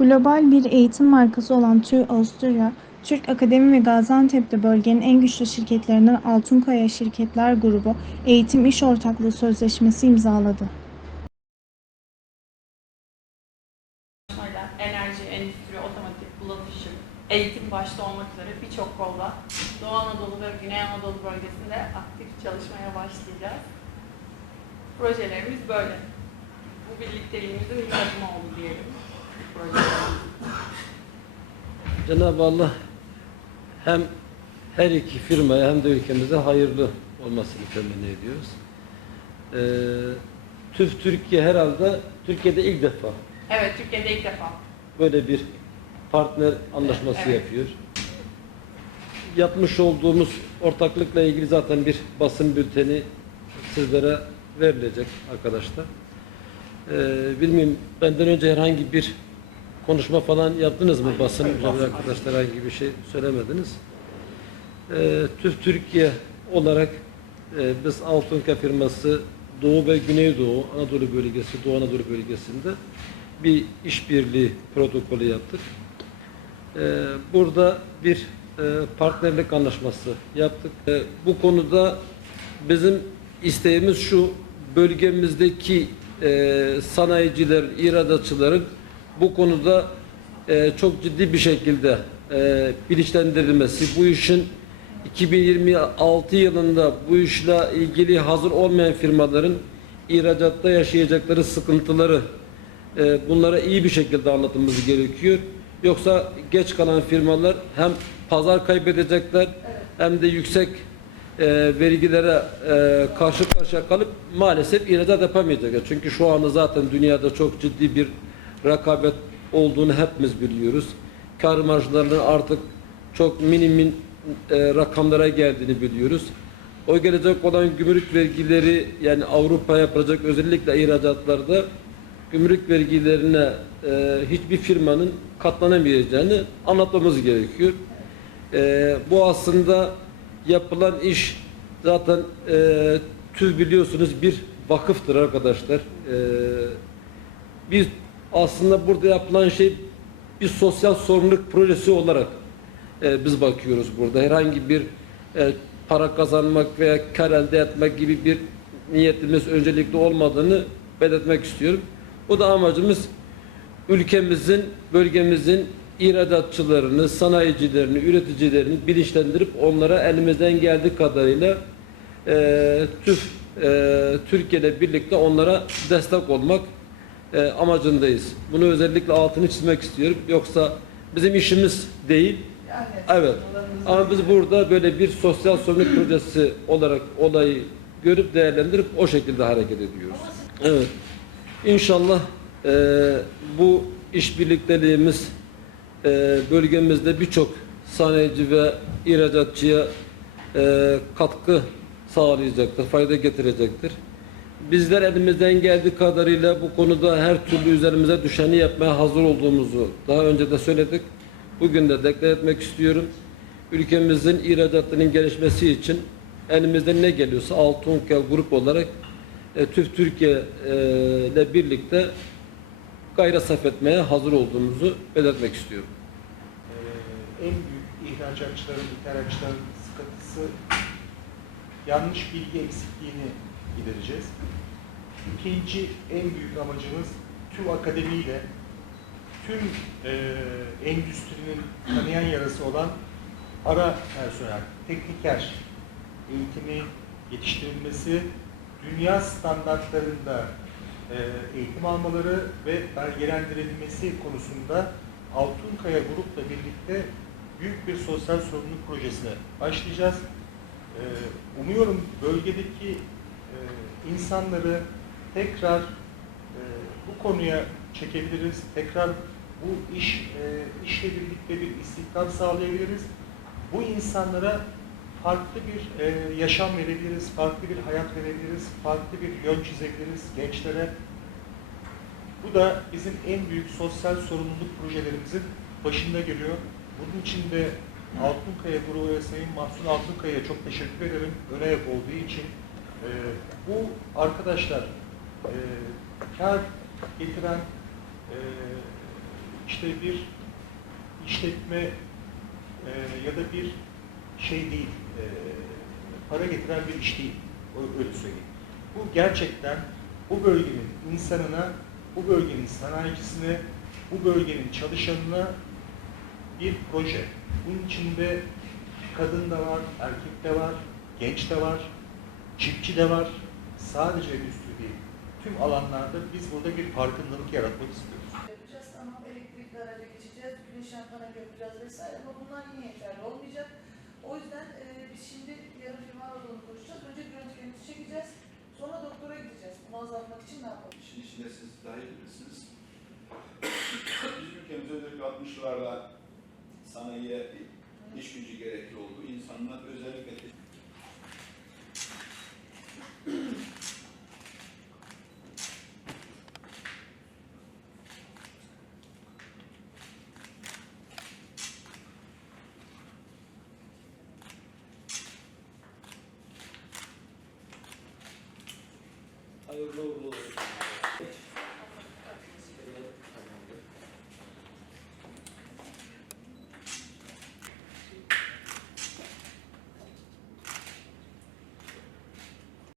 Global bir eğitim markası olan TÜ Avusturya, Türk Akademi ve Gaziantep'te bölgenin en güçlü şirketlerinden Altunkaya Şirketler Grubu Eğitim İş Ortaklığı Sözleşmesi imzaladı. enerji, endüstri, otomotiv, ulaşım, eğitim başta olmak üzere birçok kolda Doğu Anadolu ve Güney Anadolu bölgesinde aktif çalışmaya başlayacağız. Projelerimiz böyle. Bu birlikteliğimizin bir adımı oldu diyelim. Cenab-ı Allah hem her iki firmaya hem de ülkemize hayırlı olmasını temenni ediyoruz. Ee, TÜV Türkiye herhalde Türkiye'de ilk defa Evet, Türkiye'de ilk defa. böyle bir partner anlaşması Evet. yapıyor. Yapmış olduğumuz ortaklıkla ilgili zaten bir basın bülteni sizlere verilecek arkadaşlar. Ee, bilmiyorum benden önce herhangi bir konuşma falan yaptınız mı basın arkadaşlar herhangi bir şey söylemediniz. Ee, TÜV Türkiye olarak e, biz Altunka firması Doğu ve Güneydoğu Anadolu bölgesi, Doğu Anadolu bölgesinde bir işbirliği protokolü yaptık. Ee, burada bir e, partnerlik anlaşması yaptık. Ee, bu konuda bizim isteğimiz şu, bölgemizdeki e, sanayiciler, ihracatçıların bu konuda e, çok ciddi bir şekilde e, bilinçlendirilmesi, bu işin 2026 yılında bu işle ilgili hazır olmayan firmaların ihracatta yaşayacakları sıkıntıları e, bunlara iyi bir şekilde anlatmamız gerekiyor. Yoksa geç kalan firmalar hem pazar kaybedecekler hem de yüksek e, vergilere e, karşı karşıya kalıp maalesef ihracat yapamayacaklar. Çünkü şu anda zaten dünyada çok ciddi bir rekabet olduğunu hepimiz biliyoruz. Kar marjlarının artık çok minimin e, rakamlara geldiğini biliyoruz. O gelecek olan gümrük vergileri yani Avrupa yapacak özellikle ihracatlarda gümrük vergilerine e, hiçbir firmanın katlanamayacağını anlatmamız gerekiyor. E, bu aslında yapılan iş zaten e, TÜV biliyorsunuz bir vakıftır arkadaşlar. E, biz aslında burada yapılan şey bir sosyal sorumluluk projesi olarak e, biz bakıyoruz burada. Herhangi bir e, para kazanmak veya kar elde etmek gibi bir niyetimiz öncelikli olmadığını belirtmek istiyorum. Bu da amacımız ülkemizin, bölgemizin ihracatçılarını, sanayicilerini, üreticilerini bilinçlendirip onlara elimizden geldiği kadarıyla e, TÜF, e, Türkiye ile birlikte onlara destek olmak e, amacındayız. Bunu özellikle altını çizmek istiyorum. Yoksa bizim işimiz değil. Evet. Ama biz burada böyle bir sosyal sorumluluk projesi olarak olayı görüp değerlendirip o şekilde hareket ediyoruz. Evet. İnşallah e, bu işbirlikteliğimiz e, bölgemizde birçok sanayici ve ihracatçıya e, katkı sağlayacaktır, fayda getirecektir. Bizler elimizden geldiği kadarıyla bu konuda her türlü üzerimize düşeni yapmaya hazır olduğumuzu daha önce de söyledik. Bugün de deklar etmek istiyorum. Ülkemizin ihracatının gelişmesi için elimizden ne geliyorsa Altunkel grup olarak e, TÜV Türkiye e, ile birlikte gayret sarf etmeye hazır olduğumuzu belirtmek istiyorum. Ee, en büyük ihracatçıların, ithalatçıların sıkıntısı yanlış bilgi eksikliğini gidereceğiz. İkinci en büyük amacımız tüm akademiyle tüm e, endüstrinin kanayan yarası olan ara personel, tekniker eğitimi yetiştirilmesi, dünya standartlarında e, eğitim almaları ve belgelendirilmesi konusunda Altunkaya Grup'la birlikte büyük bir sosyal sorumluluk projesine başlayacağız. E, umuyorum bölgedeki insanları tekrar e, bu konuya çekebiliriz. Tekrar bu iş e, işle birlikte bir istihdam sağlayabiliriz. Bu insanlara farklı bir e, yaşam verebiliriz, farklı bir hayat verebiliriz, farklı bir yön çizebiliriz gençlere. Bu da bizim en büyük sosyal sorumluluk projelerimizin başında geliyor. Bunun için de Altunkaya grubu ve Sayın Mahsun Altunkaya'ya çok teşekkür ederim. Öne olduğu için. E, bu arkadaşlar e, kar getiren e, işte bir işletme e, ya da bir şey değil, e, para getiren bir iş değil, öyle söyleyeyim. Bu gerçekten bu bölgenin insanına, bu bölgenin sanayicisine, bu bölgenin çalışanına bir proje. Bunun içinde kadın da var, erkek de var, genç de var, çiftçi de var. Sadece endüstri değil. Tüm alanlarda biz burada bir farkındalık yaratmak istiyoruz. yapacağız. Tamam elektrikli araca geçeceğiz, güneş panel yapacağız vesaire ama bunlar yine yeterli olmayacak. O yüzden e, biz şimdi yarın firma odunu konuşacağız. Önce bir röntgenimizi çekeceğiz. Sonra doktora gideceğiz. Bunu azaltmak için ne yapalım? İşin içinde siz daha iyi bilirsiniz. Bizim ülkemizde özellikle 60'larda sanayiye iş gücü gerekli oldu. İnsanlar özellikle Globo.